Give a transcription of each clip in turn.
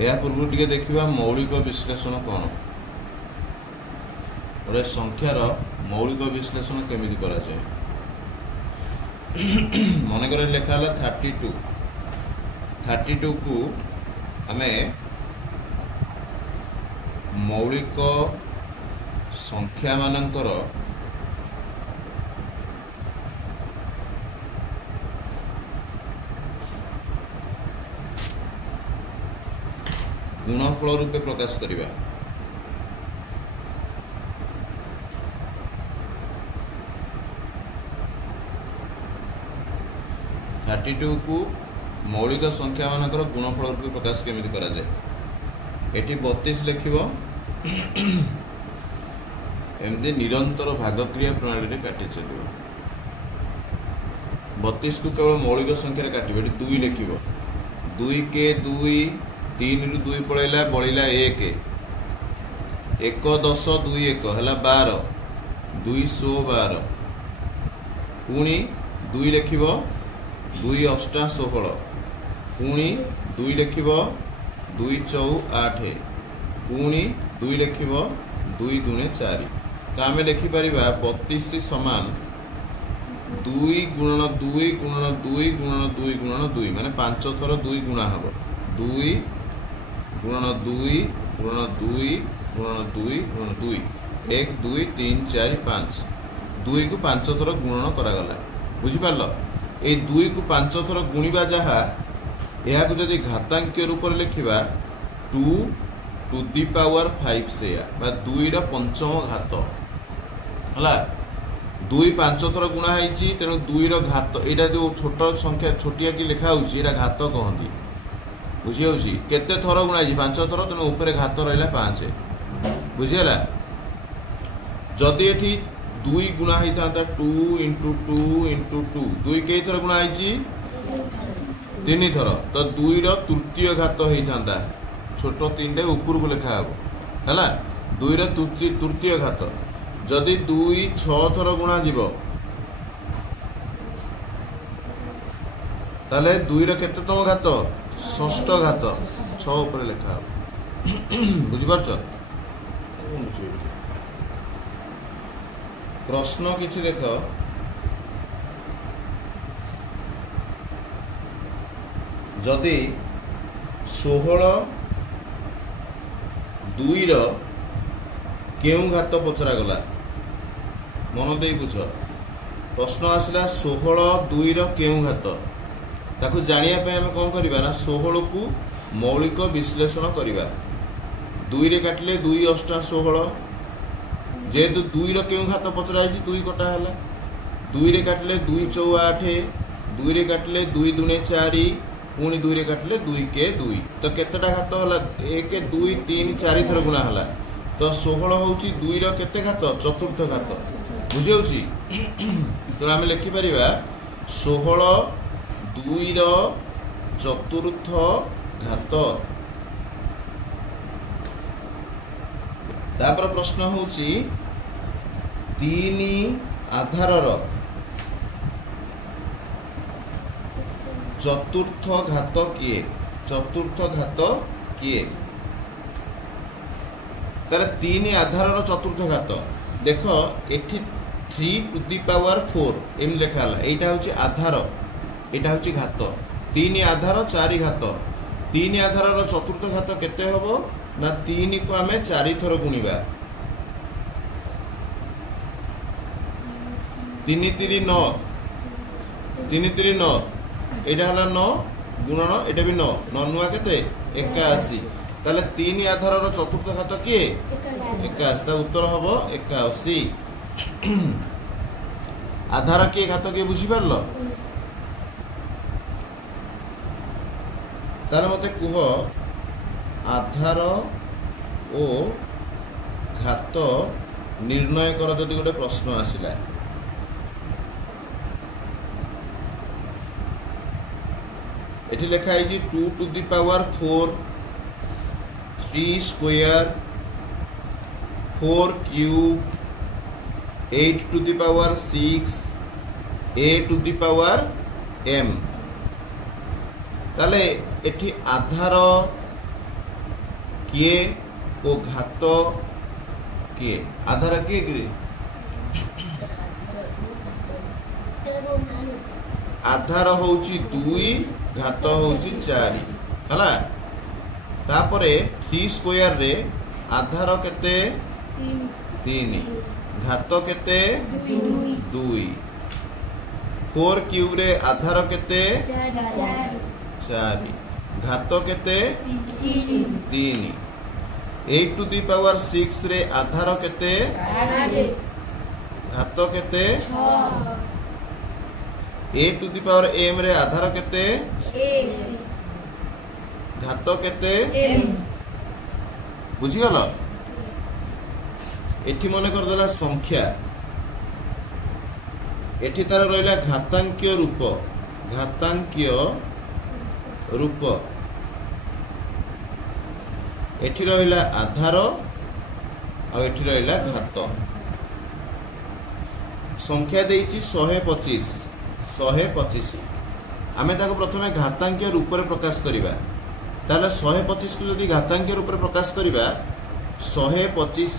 या पूर्व टिके देखिबा मौलिक विश्लेषण कौन गोटे संख्यार मौलिक विश्लेषण केमिति करा जाए। मन कर लिखा 32 को आमे मौलिक संख्या मानकर गुणफल रूपे प्रकाश करिबा। को मौलिक संख्या मानकर गुणफल रूपे प्रकाश केमिति करा जाए। एटी 32 लिखिबो एमती निरंतर भागक्रिया प्रणाली रे काटि चलिबो। 32 को केवल मौलिक संख्या रे काटिबो। एटी 2 लिखिबो 2 के 2 3 रु 2 पळैला बळिला 1 1 10 2 1 हला 12 212 पुणी 2 लिखिबो 2 8 16 पुणी 2 लिखिबो 2 4 8 पुणी 2 लिखिबो 2 2 4 तो आमे लिखि परिबा 32 समान 2 गुणन 2 गुणन 2 गुणन 2 गुणन 2 माने 5 थर 2 गुणा हबो 2 गुणन 2 गुणन 2 गुणन 2 गुणन 2 1 2 3 4 5 2 को 5 थर गुणन करा गला। बुझि पारलो ए 2 को 5 थर गुणिबा जहा एहा को जदी घातांक रूप रे लिखिबा 2 टू दी पावर 5 से बा 2 रा पंचम घात हला 2 5 थर गुणा हैची तेनु 2 रो घात एटा जो छोट संख्या छोटिया की लिखा होची एटा घात कहंती। बुझी होची केते थर गुणा हैची 5 थर तेनु ऊपर घात रहला 5 बुझियला। जदी एठी 2 गुणा हैतांता 2 into 2 into 2 2 के थर गुणा हैची 3 थर तो 2 रो तृतीय घात हैतांता छोट 3 टे ऊपर को लिखा हबो हला 2 रो तृतीय घात जदि 2 6 थर गुणा जीवो ताले 2 रो केतेतम घात षष्ठ घात 6 ऊपर लिखा हबो। बुझि परछ प्रश्न किछि देख जदि 16 2 रो केउ घात पचरा गला मन दे बुझ प्रश्न आसला 16 2 रो केउ घात ताकू जानिया पे हमें कौन करिबा ना 16 को मौलिक विश्लेषण करिबा 2 रे काटले 2 8 16 जेहेतु 2 रो केउ घात पचरा आइछि 2 कटा हला 2 रे काटले 2 4 8 2 रे काटले 2 2 4 पुणी 2 रे काटले 2 के 2 तो केतेटा घात हला 1 2 3 4 थर गुणा हला तो 16 होउची 2 रो केते घात चतुर्थ घात बुझी होउची तो हम लिखि परिबा 16 2 रो चतुर्थ घात। तापर प्रश्न होउची 3 आधार रो चतुर्थ घात किए तार 3 आधार रो चतुर्थ घात देख एठी 3 टू दी पावर 4 एम लिखा हला एटा होची आधार एटा होची घात 3 आधार 4 घात 3 आधार रो चतुर्थ घात केते हबो ना 3 को आमे 4 थर गुणिबा 3 3 9 3 3 9 एटा हला 9 गुणन एटा भी 9 9 नुआ केते 81 ताले 3 आधार रो चतुर्थ घात किए 81 ता उत्तर हबो 81 आधार के घात के बुझी परलो ताले मते कुह आधार ओ घात निर्णय कर जदि गोटे प्रश्न आसिला एठी लिखा है 2 to the power 4 3 square 4 cube 8 to the power 6 a to the power m ताले एठी आधार किए ओ घात किए आधार किए कि आधार होउची 2 घात होउची 4 हला तापरे 3 स्क्वायर रे आधार केते 3 घात केते 2 4 क्यूब रे आधार केते 4 घात केते 3 8 टू दी पावर 6 रे आधार केते 8 घात केते 8 टू दी पावर m रे आधार केते 1 घात केते बुझी गलो एठी मने कर देला संख्या एठी तार रहिला घातांकीय रूप एठी रहिला आधार आ एठी रहिला घात संख्या देइची 125 आमे ताको प्रथमे घातांकीय रूप रे प्रकाश करिबा ताले 125 को यदि घातांकीय रूप रे प्रकाश करिबा 125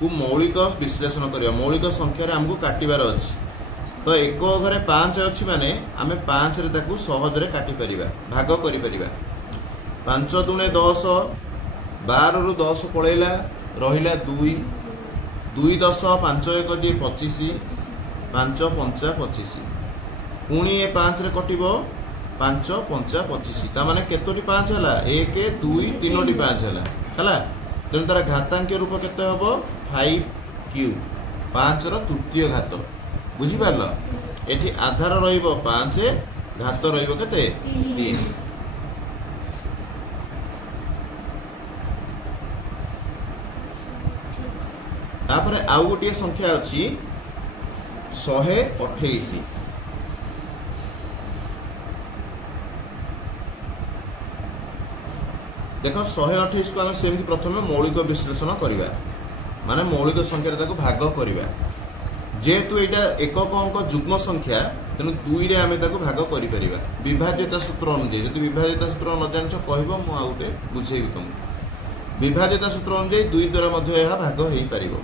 को मौलिक विश्लेषण करिबा मौलिक संख्या रे हमको काटिबार अछि तो एक घरे 5 अच्छी माने आमे 5 रे ताकू सहज रे काटी परिबा भाग करि परिबा 5 दुने 10 12 रु 10 पळेला रहिला 2 2 10 5 1 जे 25 5 5 25 पुणी ए 5 रे कटिबो 5 5 25 ता माने केतोटी 5 हला 1 2 3टी 5 हला हला तेन तार घातांकीय रूप केते हबो 5 क्यूब 5 रो तृतीय घात बुझी पारल एठी आधार रहिबो 5 घात रहिबो केते 3 तापरे आउ गोटे संख्या अछि 128 देखो 128 को आम सेमती प्रथम मौलिक विश्लेषण करवा माने मौलिक संख्या ताको भाग करवा जेहेतु यहाँ एकक अंक जुग्म संख्या तेणु 2 रे आमे ताको भाग करि परिबा विभाज्यता सूत्र अनुसार यदि विभाज्यता सूत्र न जानिछ कहबो मु आउटे बुझेबी तुम विभाज्यता सूत्र अनुसार 2 द्वारा मध्ये यह भाग हेई परिबो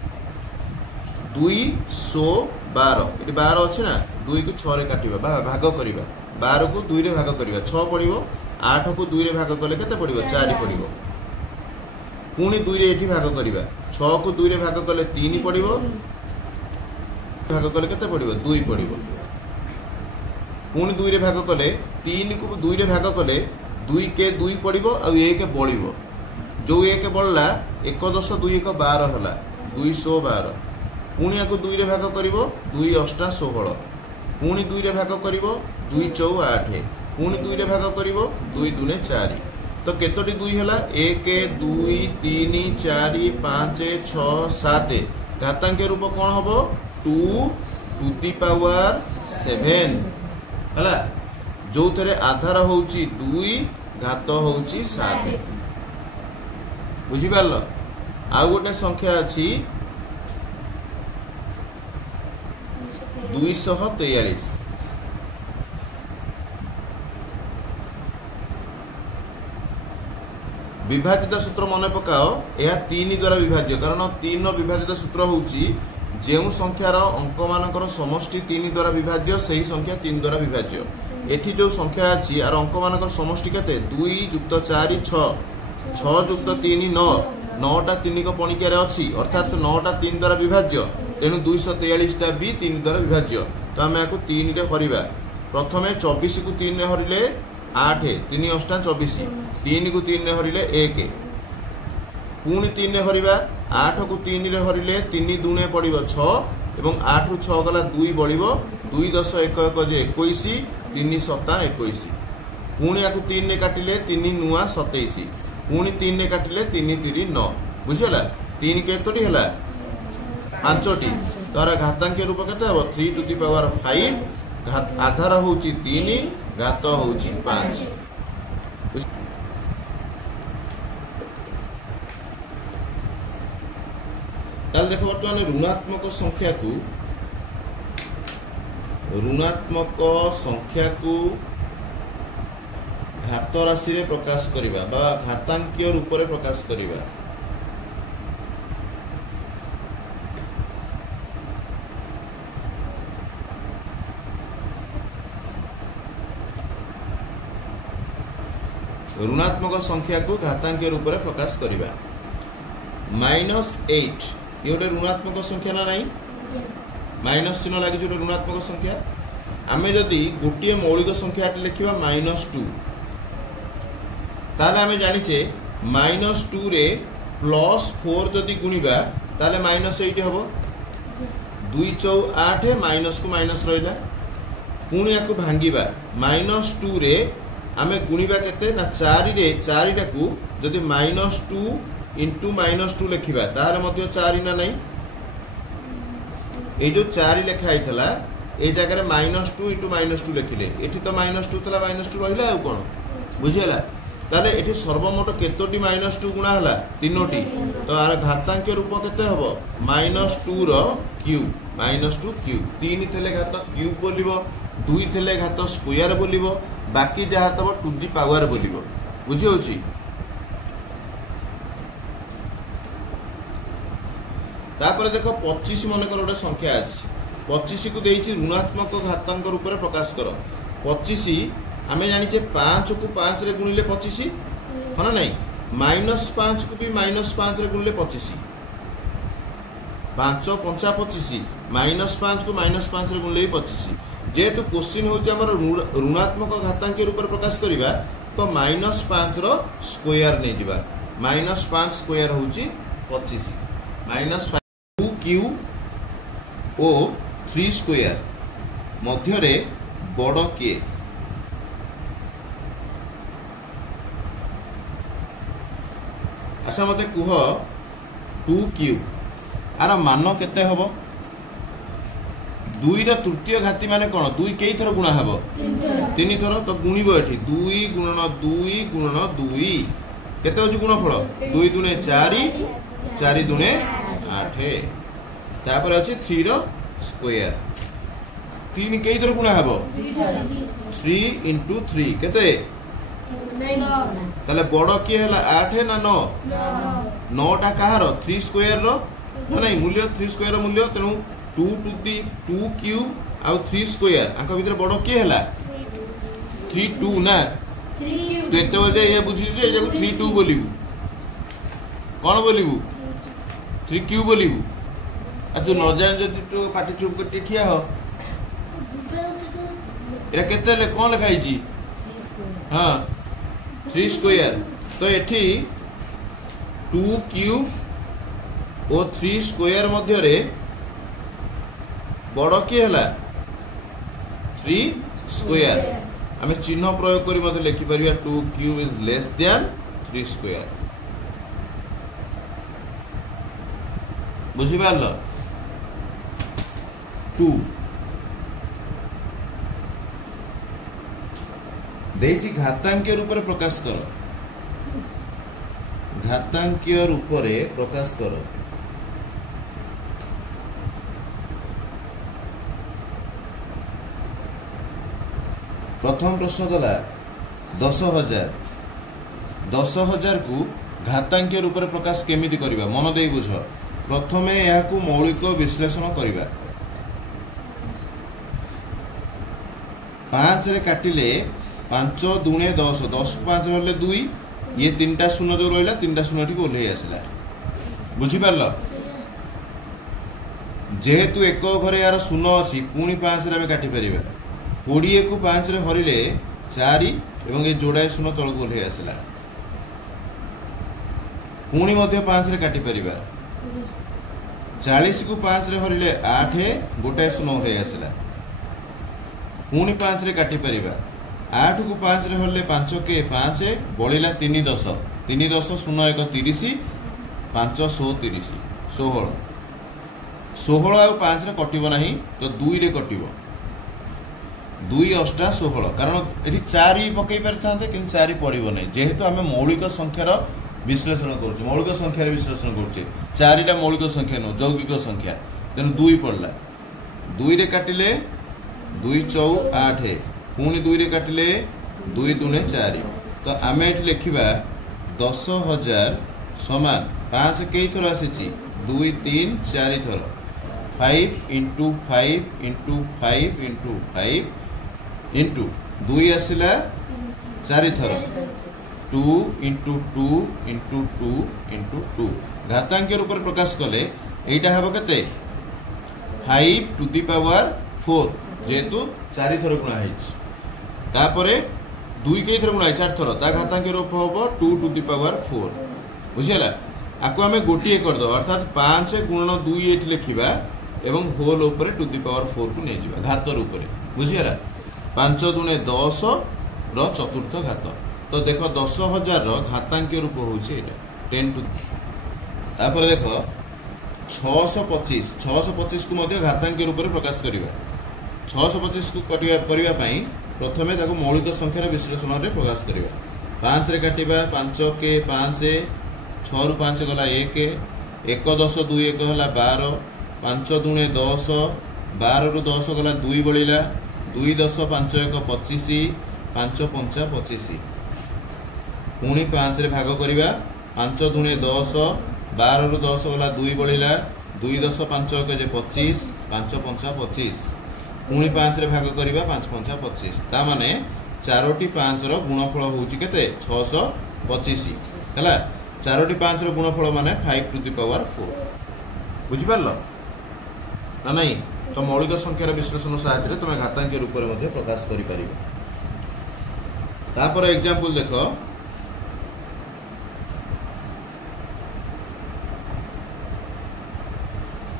212 ये 12 अछि ना 2 को 6 रे काटिबा भाग करिबा 12 को 2 रे भाग करिबा 6 पड़िबो 8 को 2 रे भाग कले केते पड़िबो 4 पड़िबो पुणी 2 रे एठी भाग करिबा 6 को 2 रे भाग कले 3 पड़िबो भाग कले केते पड़िबो 2 पड़िबो पुणी 2 रे भाग कले 3 को 2 रे भाग कले 2 के 2 पड़िबो आ 1 बळिबो जो 1 बळला 1 10 2 1 12 होला 212 पुणी याको 2 रे भाग करिवो 2 8 16 पुणी 2 रे भाग करिवो 2 4 8 पुणी 2 रे भाग करिवो 2 2 4 तो केतोटी 2 हला 1 2 3 4 5 6 7 घातांकीय रूप कोन हबो 2 टू दी पावर 7 हला जो थरे आधार होउची 2 घात होउची 7 बुझी पारलो आ गोटे संख्या अछि 243 विभाजित सूत्र मन पकाओ यह 3 द्वारा विभाज्य कारण 3 विभाजित सूत्र होउची जेउ संख्यार अंक मानकर समष्टि 3 द्वारा विभाज्य सही संख्या 3 द्वारा विभाज्य एठी जो संख्या अछि आर अंक मानकर समष्टि केते 2 + 4 6 6 + 3 9 9टा 3 को पणिका रे अछि अर्थात 9टा 3 द्वारा विभाज्य तेणु 243 टा भी 3 द्वारा विभाज्य तो आम या 3 रे हरिबा प्रथमे 24 को 3 रे हरिले 8 3 8 24 3 को 3 रे हरिले 1 पुणी 3 रे हरिबा 8 को 3 रे हरिले 3 दुणे पड़िबो 6 एवं 8 रु 6 गला 2 बळिबो 2 10 1 1 जे 21 3 7 21 पुणी या 3 रे काटिले 3 नुआ 27 पुणी 3 रे काटिले 3 3 9 बुझिला 3 केतोटी हला 5टी तार घातांकीय रूप केते हबो 3 टू दी पावर 5 आधार होउची 3 घात होउची 5 ताल देखो बर्तमान ऋणात्मक संख्या को घात राशि रे प्रकाश करिबा बा घातांकीय रूप रे प्रकाश करिबा। ऋणात्मक संख्या को घातांकीय रूप रे प्रकाश करिबा। -8 ये गोटे ऋणात्मक संख्या ना नहीं, माइनस चिन्ह लगी जो ऋणात्मक संख्या। आमे जदि गोटे मौलिक संख्या लिखा -2 ताले आमे जानिचे -2 रे +4 जदि गुणिबा ताले -8 हबो। 2 4 8 माइनस को माइनस रहिला। पुणी याकु भांगिबा -2 रे आमे गुणिबा केते ना 4 रे 4 टाकू जदि -2 इंटू -2 लिखिबा तारे मध्य 4 ना नहीं। ए जो 4 लिखा आइतला ए जगह -2 इंटू -2 लिखिले एठी तो -2 तला -2 रहिला आ कोन बुझियला। ताले एठी सर्वमोट केतोटी -2 गुणा हला 3टी। तो आर घातांकीय रूप केते हबो -2 रो क्यूब -2 क्यूब। 3 थेले घात क्यूब बोलिबो, 2 थेले घात स्क्वायर बोलिबो, बाकी जहा तब टू दी पावर बोलिबो। बुझि होछि। तापर देखो 25 मनकर गोटे संख्या अछि। 25 को देइछि ऋणात्मक घातांक रूप रे प्रकाश करो। 25 आमे जानिचे 5 को 5 रे गुणिले 25 हना नहीं। -5 को भी -5 रे गुणिले 25 5 5 25 -5 को -5 रे गुणिले 25। जेहेतु क्वेश्चन होछि हमर ऋणात्मक घातांक रूप रे प्रकाश करिबा तो -5 रो स्क्वायर नै दिबा। -5 स्क्वायर होछि 25 -2 क्यू ओ 3 स्क्वायर मध्य रे बड़ के। अच्छा मते कुह 2 क्यू आर मान केते हबो? 2 रो तृतीय घाती माने कोन? 2 केई थरो गुणा हबो? 3 थरो। तो गुणिबो एठी 2 गुणन 2 गुणन 2 केते होची गुणफल? 2 दुने 4 4 दुने 8। तापर अछि 3 रो स्क्वायर। 3 केई थरो गुणा हबो? 3 इंटू 3 केते? 9। ताले बड़ के हला 8 ना 9? 9 टा कहार? 3 स्क्वायर रो ना नहीं मूल्य 3 स्क्वायर रो मूल्य। तेनु 2 टू दी 2 क्यूब आउ 3 स्क्वायर आंका भीतर बड़ के हला 3 2 ना 3 क्यूब। तो एते बजे ये बुझी जे एटा 3 2 बोलिबू कोन बोलिबू 3 क्यूब बोलिबू। आ तू न जान जदि तू पाटी चुप कर ठिया हो एरा केते ले कोन लिखाई छी 3 स्क्वायर। हां 3 स्क्वायर। तो एठी 2 क्यूब ओ 3 स्क्वायर मध्य रे बड़ के हला 3 स्क्वायर। आमे चिन्ह प्रयोग करी मते लिखि परिया 2 cube is less than 3 square. बुझि पारलो 2 देछि घातांकीय रूप रे प्रकाश करो। घातांकीय रूप रे प्रकाश करो। प्रथम प्रश्न दला 10,000। 10,000 को घातांकीय रूप रे प्रकाश केमिति करिबा मन देई बुझ। प्रथमे या को मौलिक विश्लेषण करिबा। 5 रे काटिले 5 दुणे 10 10 को 5 रहले 2 ये 3टा शून्य जो रहिला 3टा शून्य ठीक ओल्हे आसिला। बुझि पारलो। जेहेतु एक घरे यार शून्य अछि पुणी 5 रे हम काटि परिबा। 20 को 5 रे हरिले 4 एवं ये जोड़ाए शून्य तळको ओल्हे आसिला। पुणी मध्य 5 रे काटि परिबा। 40 को 5 रे हरिले 8 गोटाए शून्य ओल्हे आसिला। पुणी 5 रे काटि परिबा। 8 को 5 रे हरले 5 के 5 बळिला 3 10 3 10 0 1 30 5 30 16 16 आ 5 रे कटिबो नाही तो 2 रे कटिबो। 2 8 16 कारण एठी 4 पकई परथांते कि 4 पड़िबो नाही। जेहेतु हमें मौलिक संख्यार विश्लेषण करूचे मौलिक संख्यार विश्लेषण करूचे 4 टा मौलिक संख्या न यौगिक संख्या तेन 2 पड़ला। 2 रे काटिले 2 4 8 पुणी 2 रे काटिले 2 दुने 4 तो आम ये लिखा 10,000 समान 5 कई थर आसी 2 3 4 थर 5 इंटू 5 इंटू 5 इंटू 5 इंटू 2 आसला 4 थर 2 इंटू 2 इंटू 2 इंटू 2 घातांक रूप प्रकाश कले एटा हम के 5 टू दी पावर 4 जेहेतु 4 थर गुणा तापर 2 कई थर गुणा 4 थर ता घातांक रूप हम 2 टू दी पावर 4 बुझीगला आपको आम गोटे करद अर्थात 5 गुणन 2 ये लिखा एवं होल उपर टू दी पावर 4 को नहीं जावा घात रूप में बुझीगला 5 दुणे 10 चतुर्थ घात तो देख 10,000 घातांक रूप हूँ 10 टू तापर देख 625 को मध्य घातांक रूप में प्रकाश करवा 625 को करने प्रथमे मौलिक संख्यार विश्लेषण में प्रकाश करवा 5 रे काटिबा 5 के 5 6 रु 5 गला 1 1 10 2 1 है 12 5 दुणे 10 12 रु 10 गला 2 बलिला 2 10 5 1 25 5 5 25 पुणी 5 रे भाग करवा 5 दुणे 10 12 रु 10 गला 2 बलिला 2 10 5 1 25 5 5 25 पुणी 5 रे भाग करवा 5 5 25 ता माने 4टी 5 रो गुणफल होउची केते 625 हैला 4टी 5 रो गुणफल माने 5 टू द पावर 4 बुझि पारलो ना नहीं तो मौलिक संख्यार विश्लेषण सहायता रे तुम घातांक रूप रे मध्ये प्रकाश करि परिबो तापर एग्जांपल देखो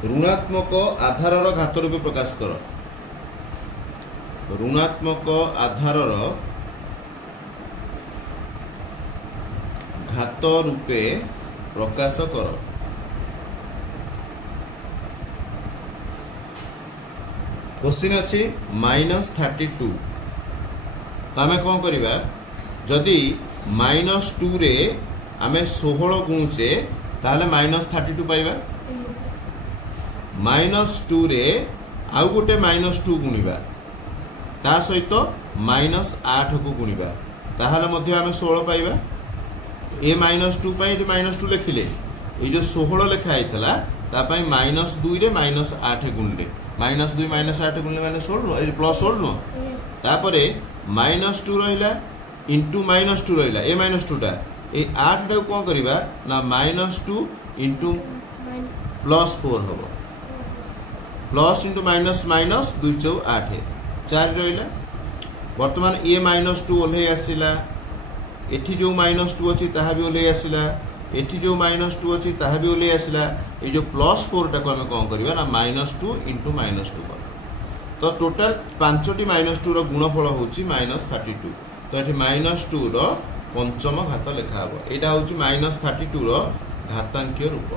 ऋणात्मक आधारर घात रूपे प्रकाश कर ऋणात्मक आधारर घात रूपे प्रकाश कर क्वेश्चन अच्छी -32 तो आम कौन करवा जदि -2 रे आम 16 गुणुचे ताहले -32 पाइबा -2 रे आउ गोटे -2 गुणिबा ता सहित -8 को गुणिबा ताहले मध्य आम 16 पाइबा ए -2 पाई -2 लिखिले ये जो 16 लिखा होता तापाई -2 रे -8 गुणिले -2 -8 गुणिले माने 16 प्लस 16 न तापरे -2 रहिला इंटू -2 रहिला ए -2 टा ए 8 टा को करबा ना -2 इंटू +4 हबो प्लस इंटू माइनस माइनस 2 4 8 4 रहिला वर्तमान ए -2 ओल्हे आसिला एठी जो -2 अछि ताहा भी ओल्हे आसिला एठी जो -2 अछि ताहा भी ओल्हे आसिला ए जो +4 टा को हम कोन करबा ना -2 इंटू -2 कर तो टोटल 5टी -2 रो गुणफल होउची -32 तो एठी -2 रो पंचम घात लिखा हबो एटा होउची -32 रो घातांकीय रूप।